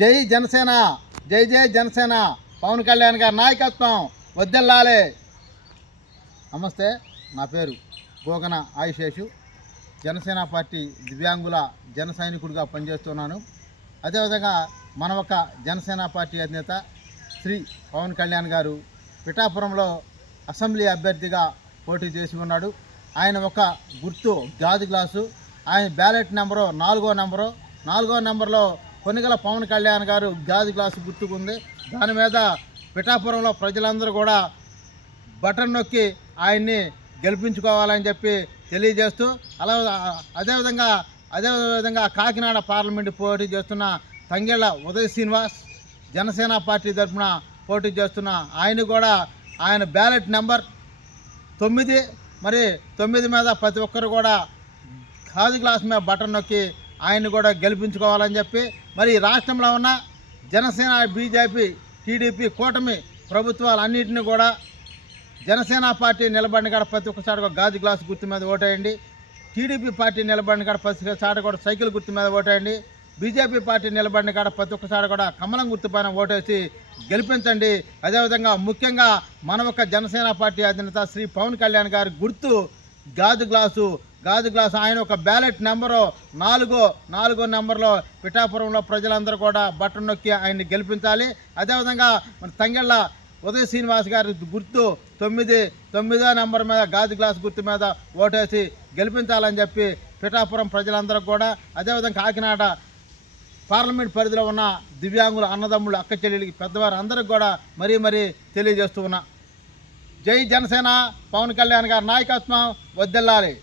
జై జనసేన, జై జై జనసేన, పవన్ కళ్యాణ్ గారి నాయకత్వం వద్దెల్లాలే. నమస్తే, నా పేరు గోగన ఆయుషేషు. జనసేన పార్టీ దివ్యాంగుల జన సైనికుడిగా పనిచేస్తున్నాను. అదేవిధంగా మన ఒక జనసేన పార్టీ అధినేత శ్రీ పవన్ కళ్యాణ్ గారు పిఠాపురంలో అసెంబ్లీ అభ్యర్థిగా పోటీ చేసి ఉన్నాడు. ఆయన ఒక గుర్తు గాజు గ్లాసు. ఆయన బ్యాలెట్ నెంబరు 4వ నెంబర్లో కొనిగల పవన్ కళ్యాణ్ గారు గాజు గ్లాసు గుర్తుకుంది. దాని మీద పిఠాపురంలో ప్రజలందరూ కూడా బటన్ నొక్కి ఆయన్ని గెలిపించుకోవాలని చెప్పి తెలియజేస్తూ అదేవిధంగా కాకినాడ పార్లమెంటు పోటీ చేస్తున్న తంగెళ్ళ ఉదయ్ శ్రీనివాస్ జనసేన పార్టీ తరఫున పోటీ చేస్తున్న ఆయన కూడా ఆయన బ్యాలెట్ నెంబర్ 9 మరి 9 మీద ప్రతి ఒక్కరు కూడా గాజు గ్లాస్ మీద బటన్ నొక్కి ఆయన్ని కూడా గెలిపించుకోవాలని చెప్పి మరి రాష్ట్రంలో ఉన్న జనసేన, బీజేపీ, టీడీపీ కూటమి ప్రభుత్వాలన్నింటినీ కూడా జనసేన పార్టీ నిలబడిన కాడ ప్రతి ఒక్కసారి కూడా గాజు గ్లాసు గుర్తు మీద ఓటేయండి. టీడీపీ పార్టీ నిలబడిన కాడ ప్రతి ఒక్కసారి కూడా సైకిల్ గుర్తు మీద ఓటేయండి. బీజేపీ పార్టీ నిలబడిన కాడ ప్రతి ఒక్కసారి కూడా కమలం గుర్తు పైన ఓటేసి గెలిపించండి. అదేవిధంగా ముఖ్యంగా మన ఒక జనసేన పార్టీ అధినేత శ్రీ పవన్ కళ్యాణ్ గారి గుర్తు గాజు గ్లాసు. ఆయన ఒక బ్యాలెట్ నెంబరు 4వ నెంబర్లో పిఠాపురంలో ప్రజలందరూ కూడా బటన్ నొక్కి ఆయన్ని గెలిపించాలి. అదేవిధంగా మన తంగెళ్ళ ఉదయ్ శ్రీనివాస్ గారి గుర్తు 9వ నెంబర్ మీద గాజు గ్లాస్ గుర్తు మీద ఓటేసి గెలిపించాలని చెప్పి పిఠాపురం ప్రజలందరూ కూడా, అదేవిధంగా కాకినాడ పార్లమెంట్ పరిధిలో ఉన్న దివ్యాంగుల అన్నదమ్ములు, అక్క చెల్లెలకి, పెద్దవారు అందరికి కూడా మరీ తెలియజేస్తూ ఉన్నా. జై జనసేన, పవన్ కళ్యాణ్ గారి నాయకత్వం వద్దెల్లాలి.